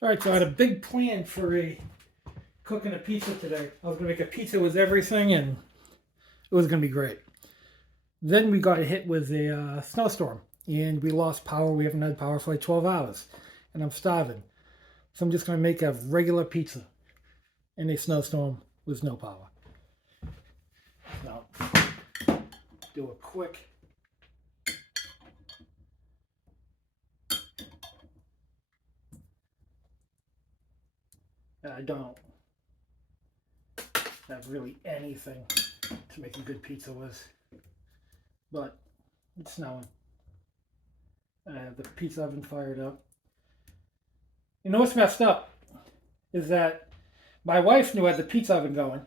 All right, so I had a big plan for cooking a pizza today. I was gonna make a pizza with everything, and it was gonna be great. Then we got hit with a snowstorm, and we lost power. We haven't had power for like 12 hours, and I'm starving. So I'm just gonna make a regular pizza in a snowstorm with no power. So do a quick. And I don't have really anything to make a good pizza with, but it's snowing. I have the pizza oven fired up. You know what's messed up is that my wife knew I had the pizza oven going,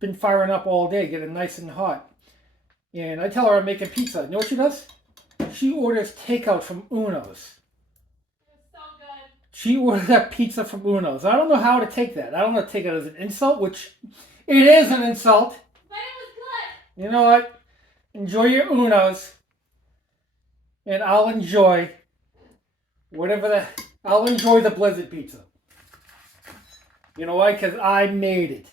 been firing up all day, getting nice and hot. And I tell her I'm making pizza. You know what she does? She orders takeout from Uno's. It's so good. She ordered that pizza from Uno's. I don't know how to take that. I don't know how to take it as an insult, which it is an insult. But it was good. You know what? Enjoy your Uno's. And I'll enjoy I'll enjoy the Blizzard pizza. You know why? Because I made it.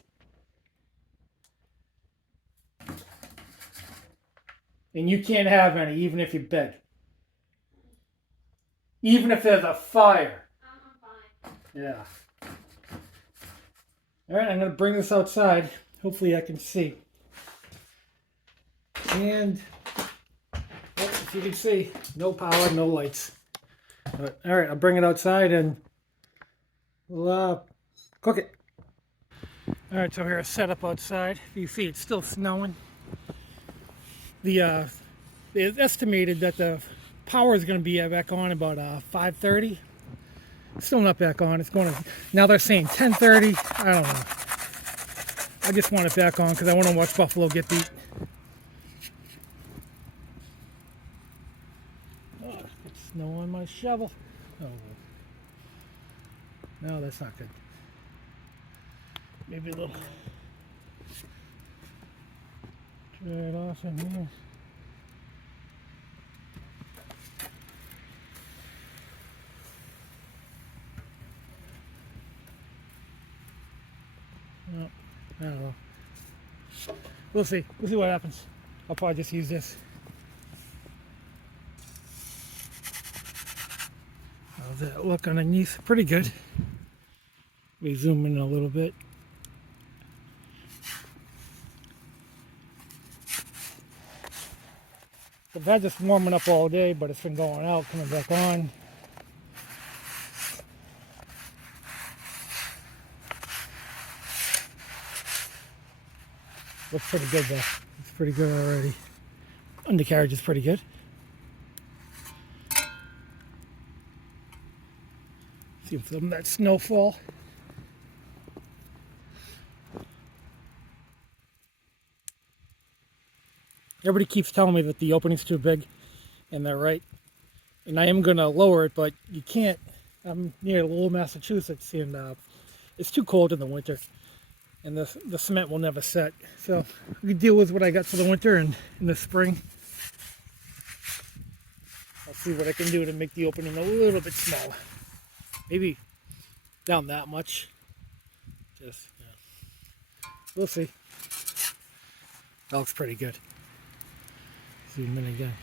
And you can't have any, even if you beg. Even if there's a fire. I'm fine. Yeah. All right, I'm going to bring this outside. Hopefully I can see. And, if you can see, no power, no lights. But, all right, I'll bring it outside and we'll cook it. All right, so here's a setup outside. You see it's still snowing. It's estimated that the power is going to be back on about 5:30. Still not back on. It's going to, now they're saying 10:30. I don't know. I just want it back on because I want to watch Buffalo get beat. Oh, it's snow on my shovel. Oh, no, that's not good. Maybe a little. Try it off in here. No, I don't know. We'll see. We'll see what happens. I'll probably just use this. How's that look underneath? Pretty good. We zoom in a little bit. I've had this warming up all day, but it's been going out, coming back on. Looks pretty good though. It's pretty good already. Undercarriage is pretty good. See some of that snowfall. Everybody keeps telling me that the opening's too big, and they're right. And I am going to lower it, but you can't. I'm near Lowell, Massachusetts, and it's too cold in the winter, and the cement will never set. So we can deal with what I got for the winter, and in the spring, I'll see what I can do to make the opening a little bit smaller. Maybe down that much. Just, we'll see. That looks pretty good. Zoom in again.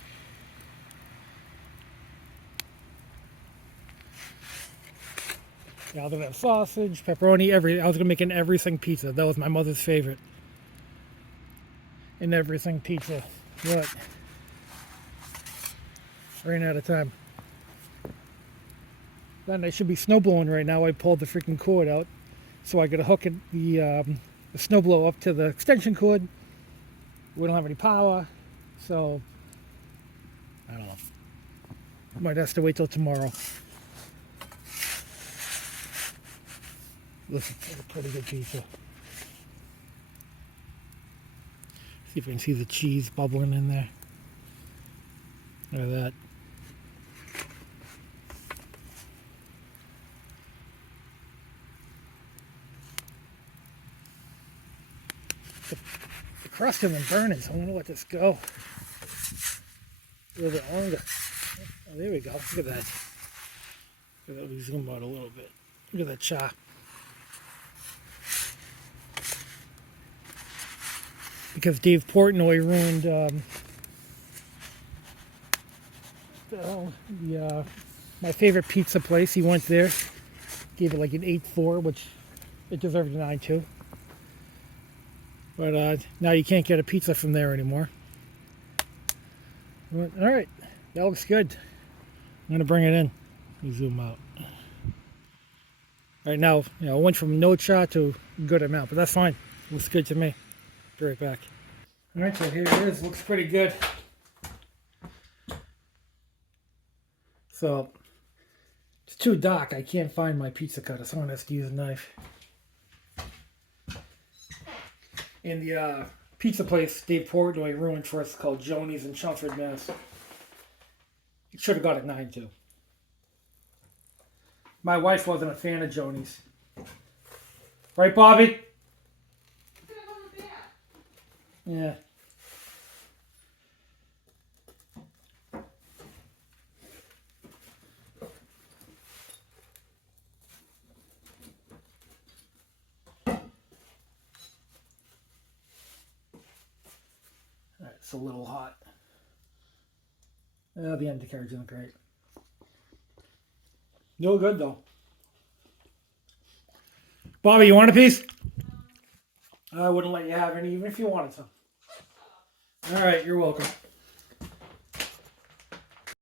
Yeah, other than sausage, pepperoni, I was gonna make an everything pizza. That was my mother's favorite. An everything pizza. But ran out of time. Then I should be snowblowing right now. I pulled the freaking cord out, so I gotta hook the snowblower up to the extension cord. We don't have any power. So, I don't know. Might have to wait till tomorrow. Listen, it's a pretty good pizza. See if I can see the cheese bubbling in there. Look at that. The crust isn't burning, so I'm gonna let this go a little bit longer. Oh, there we go. Look at that. Let me zoom out a little bit. Look at that chop. Because Dave Portnoy ruined my favorite pizza place. He went there, gave it like an 8.4, which it deserved a 9.2. But now you can't get a pizza from there anymore. But, all right, that looks good. I'm gonna bring it in. Let me zoom out. Right now, it went from no shot to a good amount, but that's fine. Looks good to me. Be right back. All right, so here it is. Looks pretty good. So it's too dark. I can't find my pizza cutter, so I'm gonna have to use a knife. In the pizza place Dave Portnoy ruined for us called Joni's in Chelmsford, Mass. You should have got a 9.2. My wife wasn't a fan of Joni's. Right, Bobby? Yeah. Alright, it's a little hot. The end of the carriage isn't great. No good though. Bobby, you want a piece? I wouldn't let you have any even if you wanted some. Alright, you're welcome.